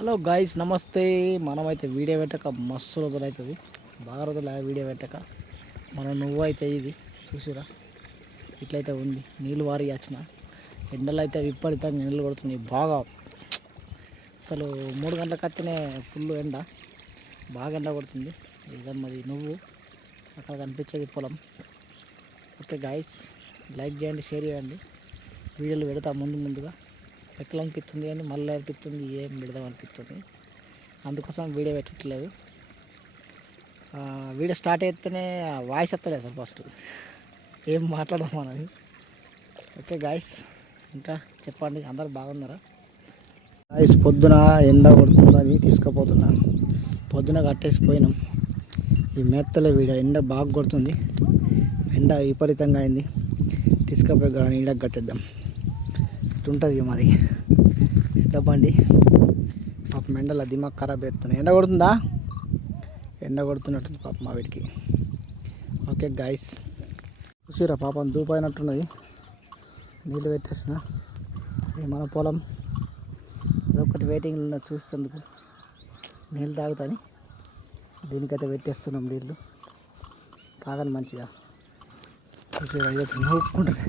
Hello guys, నమస్తే. మనమైతే video పెట్టక మస్తు రోజులు అవుతుంది, బాగా రోజులు వీడియో పెట్టక. నువ్వు అయితే ఇది చూసిరా, ఇట్లయితే ఉంది. నీళ్ళు వారి వచ్చిన ఎండలు అయితే విపరీతంగా నీళ్ళు కొడుతున్నాయి బాగా. అసలు 3 గంటలకు వస్తేనే ఫుల్ ఎండ, బాగా ఎండ కొడుతుంది. ఇదన్నది నువ్వు అక్కడ కనిపించేది పొలం. ఓకే గాయ్స్, లైక్ చేయండి, షేర్ చేయండి. వీడియోలు పెడతా ముందుగా పెట్టాలనిపిస్తుంది, కానీ మళ్ళీ అనిపిస్తుంది ఏం పెడదాం అనిపిస్తుంది. అందుకోసం వీడియో పెట్టట్లేదు. వీడియో స్టార్ట్ అయితేనే వాయిస్ వస్తలేదు సార్, ఫస్ట్ ఏం మాట్లాడదాం అనేది. ఓకే గాయస్, ఇంకా చెప్పండి, అందరు బాగున్నారా? గాయస్, పొద్దున ఎండ కొడుతుందని తీసుకుపోతున్నా. పొద్దున కట్టేసిపోయినాం. ఈ మేత్తలే వీడియో ఎండ బాగా కొడుతుంది, ఎండ విపరీతంగా అయింది. తీసుకుపోయి నీడకు కట్టేద్దాం. ఇటుంటుంది మాది ఎట్లా బండి. పాపం ఎండల దిమాగ్ ఖరాబ్ అవుతున్నాయి. ఎండ కొడుతుందా? ఎండ కొడుతున్నట్టుంది పాపం మా వీడికి. ఓకే గాయస్, చూసిరా పాపం దూపైనట్టున్నది. నీళ్ళు పెట్టేసిన. ఇది మన పొలం. అదొకటి వెయిటింగ్ ఉన్న చూసేందుకు, నీళ్ళు తాగుతాని దీనికైతే పెట్టేస్తున్నాం. నీళ్ళు తాగని మంచిగా. చూసిరా, ఇది నవ్వుకుంటుంది.